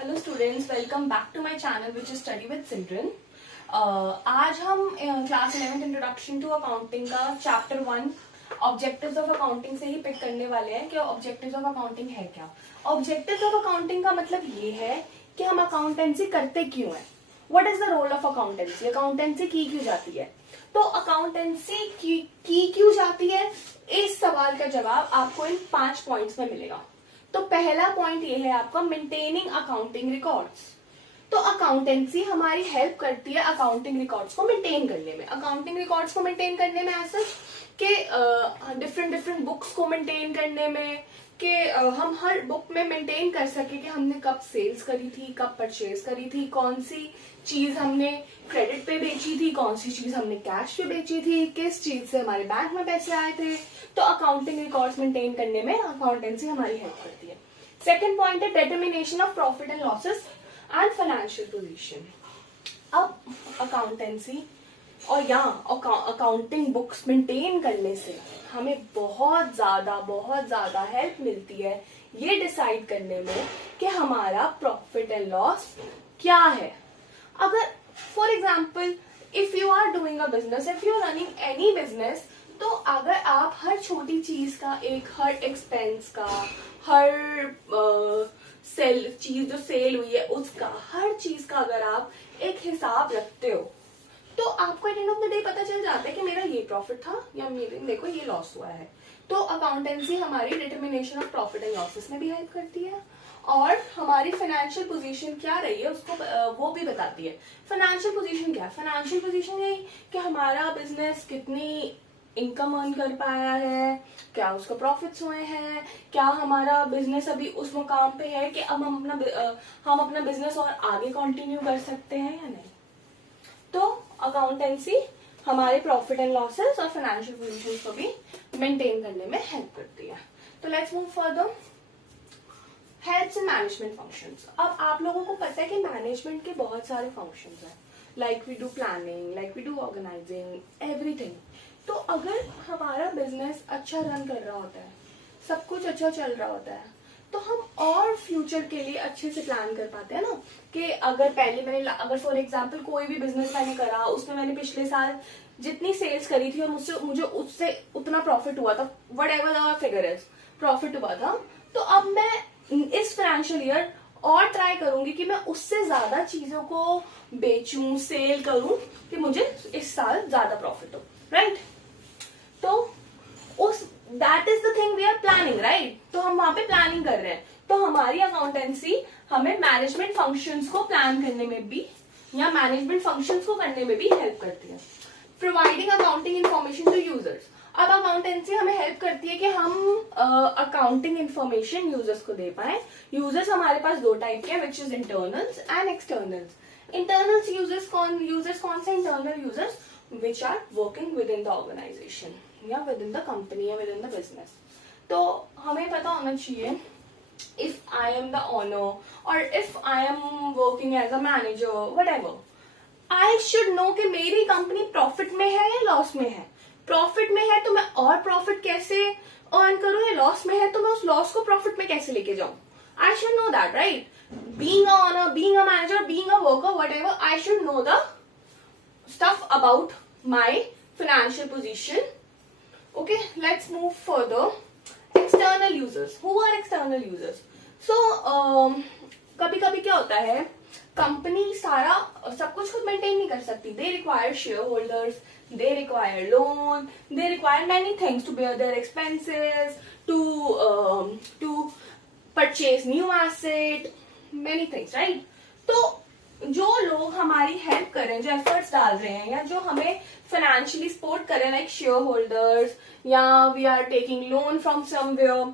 Hello students, welcome back to my channel which is study with children. आज हम class 11th introduction to accounting का chapter 1 objectives of accounting से ही pick करने वाले हैं कि ऑब्जेक्टिव्स ऑफ अकाउंटिंग है क्या। ऑब्जेक्टिव्स ऑफ अकाउंटिंग का मतलब ये है कि हम अकाउंटेंसी करते क्यों है, what is the role of accountancy, accountancy की क्यों जाती है। तो अकाउंटेंसी की क्यों जाती है, इस सवाल का जवाब आपको इन 5 पॉइंट्स में मिलेगा। तो पहला पॉइंट ये है आपका मेंटेनिंग अकाउंटिंग रिकॉर्ड्स। तो अकाउंटेंसी हमारी हेल्प करती है अकाउंटिंग रिकॉर्ड्स को मेंटेन करने में। अकाउंटिंग रिकॉर्ड्स को मेंटेन करने में ऐसा कि डिफरेंट बुक्स को मेंटेन करने में कि हम हर बुक में मेंटेन कर सके कि हमने कब सेल्स करी थी, कब परचेज करी थी, कौन सी चीज हमने क्रेडिट पे बेची थी, कौन सी चीज हमने कैश पे बेची थी, किस चीज से हमारे बैंक में पैसे आए थे। तो अकाउंटिंग रिकॉर्ड्स मेंटेन करने में अकाउंटेंसी हमारी हेल्प करती है। सेकंड पॉइंट है determination of profit and losses and financial position. अब अकाउंटेंसी और यहाँ अकाउंटिंग बुक्स मेंटेन करने से हमें बहुत ज्यादा हेल्प मिलती है ये डिसाइड करने में कि हमारा प्रॉफिट एंड लॉस क्या है। अगर for example if you are doing a business, if you are running any business, तो अगर आप हर छोटी चीज का हर एक्सपेंस का, हर चीज जो सेल हुई है उसका, हर चीज का अगर आप एक हिसाब रखते हो तो आपको at end of the day पता चल जाता है कि मेरा ये प्रॉफिट था या मेरे देखो ये लॉस हुआ है। तो अकाउंटेंसी हमारी determination of profit and losses में भी हेल्प करती है और हमारी फाइनेंशियल पोजीशन क्या रही है उसको वो भी बताती है। फाइनेंशियल पोजीशन क्या है, फाइनेंशियल पोजीशन ये कि हमारा बिजनेस कितनी इनकम अर्न कर पाया है, क्या उसका प्रॉफिट्स हुए हैं, क्या हमारा बिजनेस अभी उस मुकाम पे है कि अब हम अपना बिजनेस और आगे कंटिन्यू कर सकते हैं या नहीं। तो अकाउंटेंसी हमारे प्रॉफिट एंड लॉसेस और फाइनेंशियल पोजीशन को भी मेंटेन करने में हेल्प करती है। तो let's move further. Helps in management functions. अब आप लोगों को पता है कि मैनेजमेंट के बहुत सारे फंक्शंस हैं, like we do planning, like we do organizing, everything. तो अगर हमारा बिजनेस अच्छा रन कर रहा होता है, सब कुछ अच्छा चल रहा होता है, तो हम और फ्यूचर के लिए अच्छे से प्लान कर पाते हैं ना। कि अगर फॉर एग्जांपल कोई भी बिजनेस मैंने करा, उसमें मैंने पिछले साल जितनी सेल्स करी थी और मुझे उससे उतना प्रॉफिट हुआ था, what ever the figure is, profit हुआ था, तो अब मैं इस फाइनेंशियल ईयर और ट्राई करूंगी कि मैं उससे ज्यादा चीजों को बेचूं, सेल करूं कि मुझे इस साल ज्यादा प्रॉफिट हो, राइट। तो that is the thing we are planning, right. तो हम वहां पे प्लानिंग कर रहे हैं। तो हमारी अकाउंटेंसी हमें मैनेजमेंट फंक्शंस को प्लान करने में भी या मैनेजमेंट फंक्शंस को करने में भी हेल्प करती है। Providing accounting information to users. अब अकाउंटेंसी हमें हेल्प करती है कि हम अकाउंटिंग इन्फॉर्मेशन यूजर्स को दे पाए। यूजर्स हमारे पास दो टाइप के हैं, which is internals and externals. Internals users कौन से internal users which are working within the organisation या विद इन द कंपनी या विद इन द बिजनेस। तो हमें पता होना चाहिए if I am the owner or if I am working as a manager, whatever, I should know कि मेरी company profit में है या लॉस में है। प्रॉफिट में है तो मैं और प्रॉफिट कैसे अर्न करूं, या लॉस में है तो मैं उस लॉस को प्रॉफिट में कैसे लेके जाऊं। I should know that, right? Being a owner, being a manager, being a worker, whatever, I should know the stuff about my financial position. Okay, let's move further. External users. Who are external users? So कभी कभी क्या होता है, company सारा सब कुछ खुद maintain नहीं कर सकती। They require shareholders, they require loan, they require many things to bear their expenses, to purchase new asset, many things, right? तो जो लोग हमारी हेल्प कर रहे हैं, जो एफर्ट्स डाल रहे हैं या जो हमें फाइनेंशियली सपोर्ट कर रहे हैं, लाइक शेयर होल्डर्स या we are taking loan from somewhere,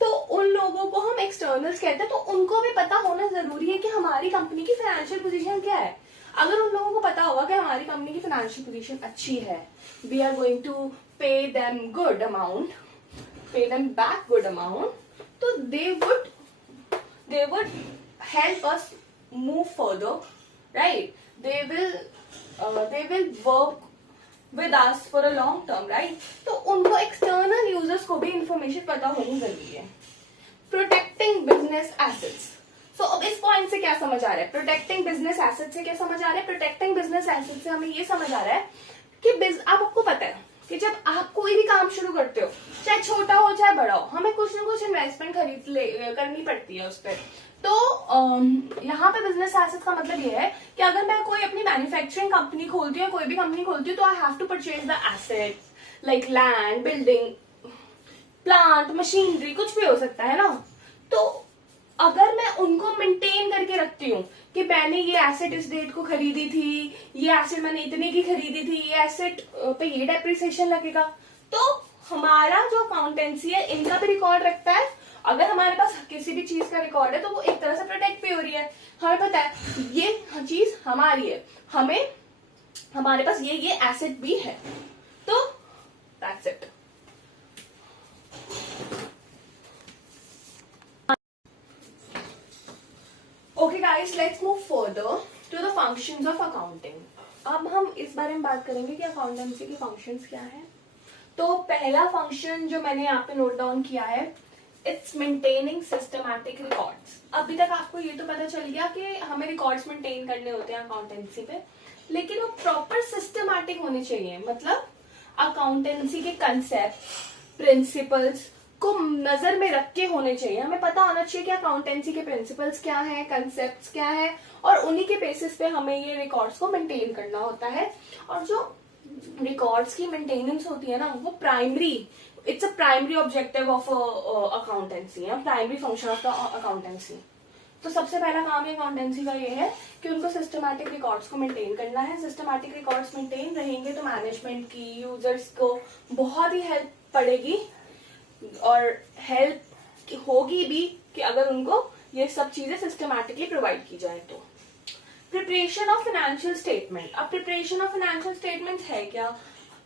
तो उन लोगों को हम एक्सटर्नल्स कहते हैं। तो उनको भी पता होना जरूरी है कि हमारी कंपनी की फाइनेंशियल पोजीशन क्या है। अगर उन लोगों को पता होगा कि हमारी कंपनी की फाइनेंशियल पोजीशन अच्छी है, we are going to pay them good amount, pay them back good amount, तो they would help us move further, right? They will work with us for a long term, right? तो उनको external users को भी information पता होनी जरूरी है। Protecting business assets. सो अब इस पॉइंट से क्या समझ आ रहा है, प्रोटेक्टिंग बिजनेस एसेट से क्या समझ आ रहा है, प्रोटेक्टिंग बिजनेस एसेट से हमें ये समझ आ रहा है कि आपको पता है कि जब आप कोई भी काम शुरू करते हो, चाहे छोटा हो चाहे बड़ा हो, हमें कुछ ना कुछ इन्वेस्टमेंट करनी पड़ती है उस पर। तो यहाँ पे बिजनेस एसेट का मतलब ये है कि अगर मैं कोई अपनी मैन्युफैक्चरिंग कंपनी खोलती हूँ, कोई भी कंपनी खोलती हूँ, तो I have to purchase the asset like land, building, plant, machinery, कुछ भी हो सकता है ना। तो अगर मैं उनको मेंटेन करके रखती हूँ कि मैंने ये एसेट इस डेट को खरीदी थी, ये एसेट मैंने इतने की खरीदी थी, ये एसेट पे ये डेप्रिसिएशन लगेगा, तो हमारा जो अकाउंटेंसी है इनका भी रिकॉर्ड रखता है। अगर हमारे पास किसी भी चीज का रिकॉर्ड है तो वो एक तरह से प्रोटेक्ट भी हो रही है, हमें पता है ये चीज हमारी है, हमें हमारे पास ये एसेट भी है, तो that's it. Okay guys, let's move further to the functions of accounting. अब हम इस बारे में बात करेंगे कि अकाउंटेंसी के फंक्शंस क्या है। तो पहला फंक्शन जो मैंने यहाँ पे नोट डाउन किया है, इट्स मेंटेनिंग सिस्टमैटिक रिकॉर्ड्स। अभी तक आपको ये तो पता चल गया कि हमें रिकॉर्ड्स मेंटेन करने होते हैं अकाउंटेंसी पे, लेकिन वो प्रॉपर सिस्टमैटिक होने चाहिए। मतलब अकाउंटेंसी के कंसेप्ट, प्रिंसिपल्स को नजर में रख के होने चाहिए। हमें पता होना चाहिए कि अकाउंटेंसी के प्रिंसिपल्स क्या है, कंसेप्ट्स क्या है, और उन्हीं के बेसिस पे हमें ये रिकॉर्ड्स को मेंटेन करना होता है। और जो रिकॉर्ड्स की मेंटेनेंस होती है ना, वो primary, it's a primary objective of accountancy, primary function of the accountancy. तो सबसे पहला काम है अकाउंटेंसी का ये है कि उनको सिस्टमैटिक रिकॉर्ड्स को मेंटेन करना है। सिस्टमैटिक रिकॉर्ड्स मेंटेन रहेंगे तो मैनेजमेंट की, यूजर्स को बहुत ही हेल्प पड़ेगी, और हेल्प होगी भी कि अगर उनको ये सब चीजें सिस्टमैटिकली प्रोवाइड की जाए। तो प्रिपरेशन ऑफ फाइनेंशियल स्टेटमेंट। अब प्रिपरेशन ऑफ फाइनेंशियल स्टेटमेंट्स है क्या?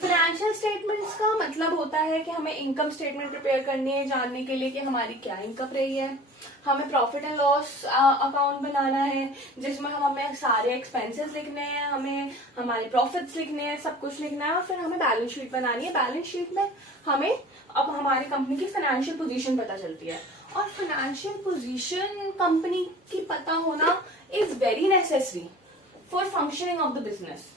फाइनेंशियल स्टेटमेंट्स का मतलब होता है कि हमें इनकम स्टेटमेंट प्रिपेयर करनी है, जानने के लिए कि हमारी क्या इनकम रही है। हमें प्रॉफिट एंड लॉस अकाउंट बनाना है जिसमें हमें सारे एक्सपेंसेस लिखने हैं, हमें हमारे प्रॉफिट्स लिखने हैं, सब कुछ लिखना है। और फिर हमें बैलेंस शीट बनानी है। बैलेंस शीट में हमें अब हमारी कंपनी की फाइनेंशियल पोजीशन पता चलती है, और फाइनेंशियल पोजीशन कंपनी की पता होना is very necessary for functioning of the business.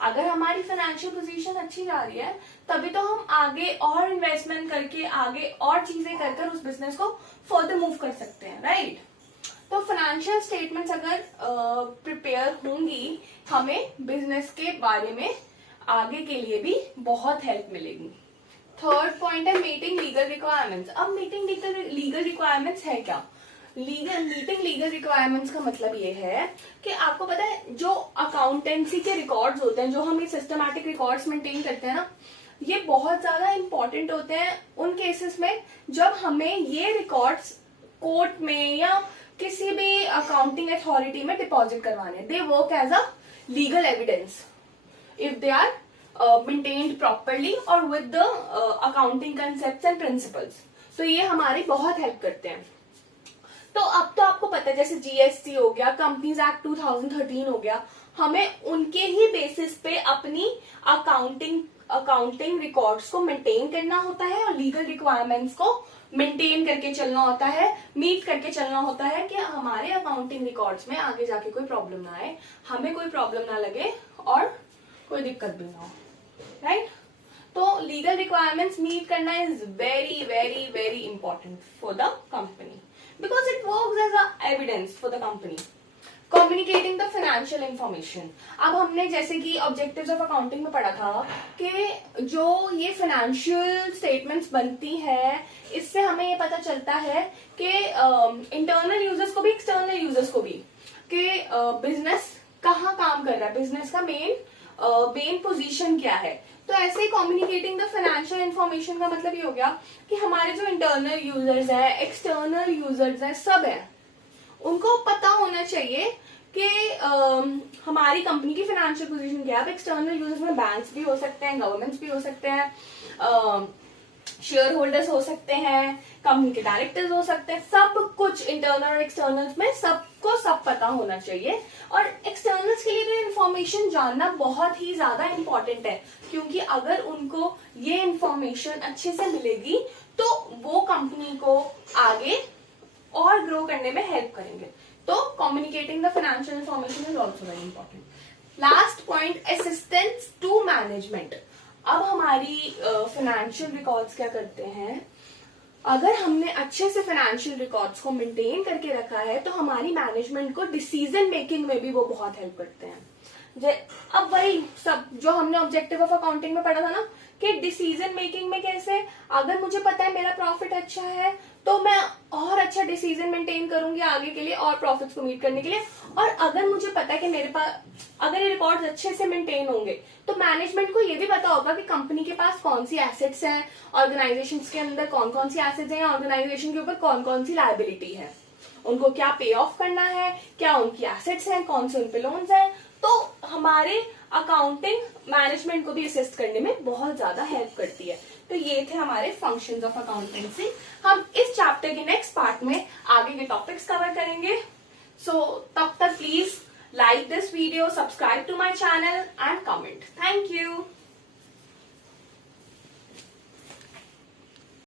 अगर हमारी फाइनेंशियल पोजीशन अच्छी जा रही है तभी तो हम आगे और इन्वेस्टमेंट करके, आगे और चीजें कर उस बिजनेस को फर्दर मूव कर सकते हैं, राइट। तो फाइनेंशियल स्टेटमेंट्स अगर प्रिपेयर होंगी, हमें बिजनेस के बारे में आगे के लिए भी बहुत हेल्प मिलेगी। थर्ड पॉइंट है मीटिंग लीगल रिक्वायरमेंट्स। अब मीटिंग लीगल रिक्वायरमेंट्स है क्या? मीटिंग लीगल रिक्वायरमेंट्स का मतलब ये है कि आपको पता है जो अकाउंटेंसी के रिकॉर्ड्स होते हैं, जो हम ये सिस्टमैटिक रिकॉर्ड्स मेंटेन करते हैं ना, ये बहुत ज्यादा इंपॉर्टेंट होते हैं उन केसेस में जब हमें ये रिकॉर्ड्स कोर्ट में या किसी भी अकाउंटिंग अथॉरिटी में डिपॉजिट करवाने। They work as a legal evidence if they are maintained properly और with the accounting concepts and principles. तो ये हमारी बहुत हेल्प करते हैं। तो अब तो आपको पता है जैसे जीएसटी हो गया, कंपनीज एक्ट 2013 हो गया, हमें उनके ही बेसिस पे अपनी अकाउंटिंग रिकॉर्ड्स को मेंटेन करना होता है और लीगल रिक्वायरमेंट्स को मेंटेन करके चलना होता है, मीट करके चलना होता है कि हमारे अकाउंटिंग रिकॉर्ड्स में आगे जाके कोई प्रॉब्लम ना आए, हमें कोई प्रॉब्लम ना लगे और कोई दिक्कत भी ना हो, राइट। तो लीगल रिक्वायरमेंट्स मीट करना is very very very important for the company because it works as a evidence for the company. Communicating the financial information. अब हमने जैसे कि ऑब्जेक्टिव्स ऑफ अकाउंटिंग में पढ़ा था कि जो ये फाइनेंशियल स्टेटमेंट्स बनती है इससे हमें ये पता चलता है कि इंटरनल यूजर्स को भी, एक्सटर्नल यूजर्स को भी, कि बिजनेस कहाँ काम कर रहा है, बिजनेस का मेन पोजीशन क्या है। तो ऐसे ही कम्युनिकेटिंग द फाइनेंशियल इंफॉर्मेशन का मतलब ये हो गया कि हमारे जो इंटरनल यूजर्स हैं, एक्सटर्नल यूजर्स हैं, सब है, उनको पता होना चाहिए कि हमारी कंपनी की फाइनेंशियल पोजीशन क्या है। अब एक्सटर्नल यूजर्स में बैंक्स भी हो सकते हैं, गवर्नमेंट्स भी हो सकते हैं, शेयर होल्डर्स हो सकते हैं, कंपनी के डायरेक्टर्स हो सकते हैं, सब कुछ इंटरनल और एक्सटर्नल्स में सबको सब पता होना चाहिए। और एक्सटर्नल्स के लिए तो इन्फॉर्मेशन जानना बहुत ही ज्यादा इंपॉर्टेंट है, क्योंकि अगर उनको ये इन्फॉर्मेशन अच्छे से मिलेगी तो वो कंपनी को आगे और ग्रो करने में हेल्प करेंगे। तो communicating the financial information is also very important. Last point, assistance to management. अब हमारी फाइनेंशियल रिकॉर्ड्स क्या करते हैं, अगर हमने अच्छे से फाइनेंशियल रिकॉर्ड्स को मेंटेन करके रखा है तो हमारी मैनेजमेंट को डिसीजन मेकिंग में भी वो बहुत हेल्प करते हैं। अब वही सब जो हमने ऑब्जेक्टिव ऑफ अकाउंटिंग में पढ़ा था ना, कि डिसीजन मेकिंग में कैसे, अगर मुझे पता है मेरा प्रॉफिट अच्छा है तो मैं और अच्छा डिसीजन मेंटेन करूंगी आगे के लिए और प्रॉफिट्स को मीट करने के लिए। और अगर मुझे पता है कि मेरे पास अगर ये रिकॉर्ड्स अच्छे से मेंटेन होंगे तो मैनेजमेंट को ये भी पता होगा कि कंपनी के पास कौन सी एसेट्स हैं, ऑर्गेनाइजेशन के अंदर कौन कौन सी एसेट्स हैं, ऑर्गेनाइजेशन के ऊपर कौन कौन सी लायबिलिटी है, उनको क्या पे ऑफ करना है, क्या उनकी एसेट्स हैं, कौन से उन पे लोन्स हैं। तो हमारे अकाउंटिंग मैनेजमेंट को भी असिस्ट करने में बहुत ज्यादा हेल्प करती है। तो ये थे हमारे फंक्शंस ऑफ अकाउंटेंसी। हम इस चैप्टर के नेक्स्ट पार्ट में आगे के टॉपिक्स कवर करेंगे। सो तब तक please like this video, subscribe to my channel and comment. Thank you.